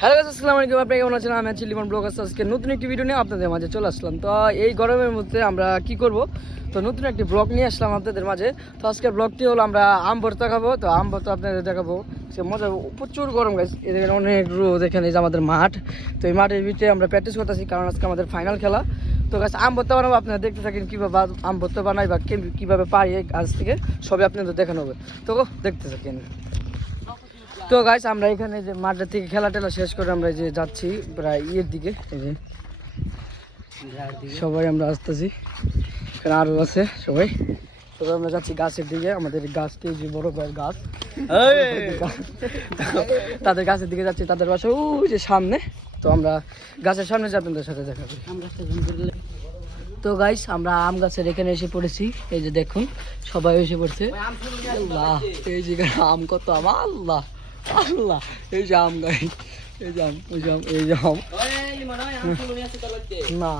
Hello গাছ আসসালামু আলাইকুম। আপনি কেমন আছেন? আমি আছি লিমন ব্লগার্স। আজকে নতুন একটি ভিডিও নিয়ে আপনাদের মাঝে চলে আসলাম। তো, এই গরমের মধ্যে আমরা কি করব? তো, নতুন একটি ব্লগ নিয়ে আসলাম আপনাদের মাঝে। তো, আজকের ব্লগটি হলো আমরা আম ভর্তা খাব। তো, আম ভর্তা আপনাদের দেখাবো। সে মজা, প্রচুর গরম গাছ এখানে অনেক রোদ এখানে যে আমাদের মাঠ। তো, এই মাঠের ভিতরে আমরা প্র্যাকটিস করতেছি, কারণ আজকে আমাদের ফাইনাল খেলা। তো গাছ আম ভর্তা বানাবো। আপনারা দেখতে থাকেন কীভাবে আম ভর্তা বানাই বা কীভাবে পাই গাছ থেকে। সবই আপনাদের দেখানো হবে। তো, দেখতে থাকেন। তো গাইস আমরা এখানে যে মাঠের থেকে খেলা টেলা শেষ করে আমরা এই যে যাচ্ছি প্রায় ইয়ের দিকে এই যে সবাই আমরা আসতেছি। এখানে আরও আছে সবাই। তবে আমরা যাচ্ছি গাছের দিকে আমাদের গাছটি যে বড় বড় গাছ। তাদের গাছের দিকে যাচ্ছি তাদের বাসা ওই যে সামনে। তো আমরা গাছের সামনে যাবেন আপনাদের সাথে দেখা করি। তো গাইস আমরা আম গাছের এখানে এসে পড়েছি। এই যে দেখুন সবাই এসে পড়ছে। আল্লাহ এই যে আম কত আম আল্লাহ। আল্লাহ এই আম গাই এই এই যে আম এই আম। না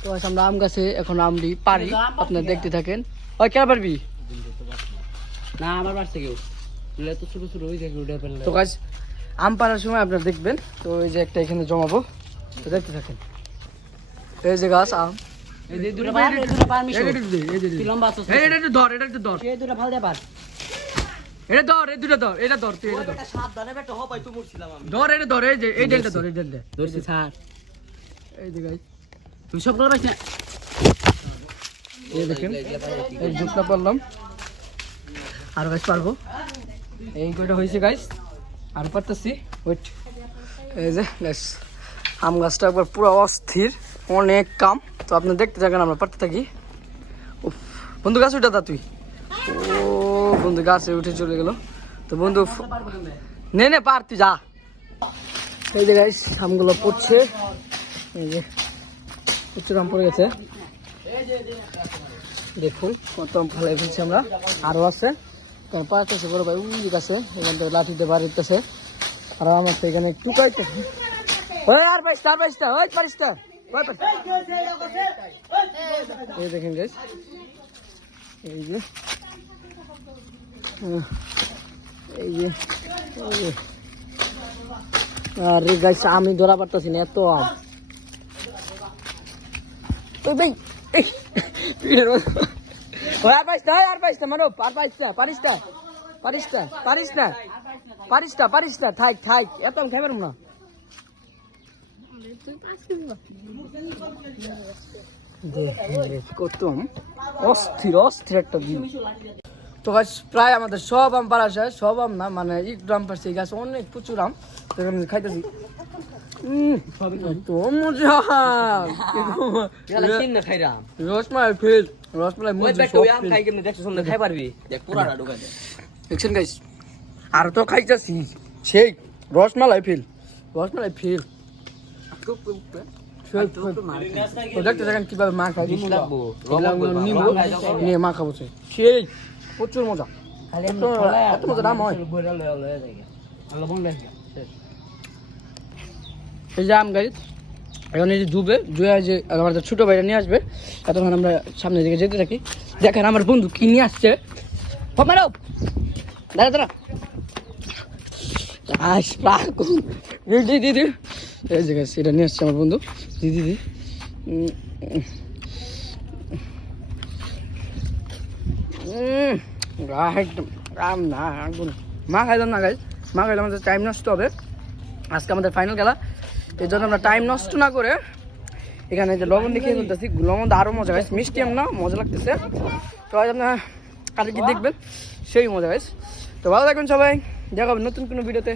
তো গাইস আমরা আম গাছে এখন পারি আপনারা দেখতে থাকেন। ওই কে পারবি? না আমার বাড়ছে কেউ। তো ছোট ছোট ওই দেখে তো গাইস আম পাড়ার সময় আপনারা দেখবেন তো এই যে একটা এখানে জমাবো তো দেখতে থাকেন। এই যে গাছ আম। এই যে দুটো বার এই দুটো বার মিশো। এই যে, এই যে, এই যে, এই লম্বা আছিস এই, এটা একটু ধর এটা একটু ধর। এই দুটো ভালো দে পার। এটা ধর এই দুটো ধর এটা ধর তুই এটা ধর। সাবধানে বেটা হবাই তো মরছিলাম আমি। ধর এটা ধর এই যে এই ডেলটা ধর এই ডেলটা ধরছি স্যার এই যে গাইস তুই সব পাইছ? না এই দেখেন এই জুটটা পারলাম। আর গাছ পারব। এই কয়টা হয়েছে গাইস আর পারতেছি? ওয়েট এই যে গাইস আম গাছটা একবার পুরো অস্থির অনেক কাম। তো আপনি দেখতে থাকেন আমরা পারতে থাকি। উফ, বন্ধু গাছ উঠা দা তুই। ও বন্ধু গাছে উঠে চলে গেল। তো বন্ধু, নে নে, পার, তুই যা। এই যে গাইস আমগুলো পড়ছে। এই যে, প্রচুর আম পড়ে গেছে। দেখুন কত আম ফালাই ফেলছি আমরা। আরও আছে। কারণ পাঁচটাছে বড় ভাই উই আছে। এখান থেকে লাঠিতে বাড়িতেছে আর আমার তো এখানে একটু কাইতেছে আর বাইশটা বাইশটা। ওই পারিসটা এই দেখেন গাইস এই যে এই যে আরে গাইস আমি ধরা পারতাছি না, এত আম ওই না, আর পাইস না মারো আর পাইস না, পারিস না না, পারিস না পারিস না পারিস না, থাক থাক, এত আমি খাইবার না কত। অস্থির অস্থির একটা দিন। তো গাছ প্রায় আমাদের সব আম পাড়া শেষ সব আম না মানে একটু আম পারছে গাছ অনেক প্রচুর আম তো খাইতেছি। মজা। রসমালাই ফেল রসমালাই মজা সব ওই আম fail। খাই কেমনে দেখছ শুনলে খাই পারবি। দেখ পুরাটা ঢুকা দে। দেখছেন গাইস আর তো খাইতেছি সেই রসমালাই ফেল রসমালাই ফেল। দেখতে দেখেন কীভাবে মা খাই নিবো। নিয়ে মা খাব সে। সেই প্রচুর মজা। এত হয়। এই যে আম গাইস এখন এই যে ডুবে জুয়ে যে আমাদের ছোট ভাইরা নিয়ে আসবে এতক্ষণ আমরা সামনের দিকে যেতে থাকি। দেখেন আমার বন্ধু কি নিয়ে আসছে। মেরাও দাঁড়া দাঁড়া। আস প্রাক দিদি দিদি এই যে গাছ এটা নিয়ে আসছে আমার বন্ধু। দিদি দিদি না মা খাইলাম না মা টাইম হবে। আজকে আমাদের ফাইনাল খেলা। জন্য আমরা টাইম না করে এখানে যে লবণ আরও মজা না, মজা লাগতেছে। তো আপনারা কি দেখবেন? সেই মজা গাইছে তো ভালো থাকবেন সবাই। দেখা হবে নতুন কোনো ভিডিওতে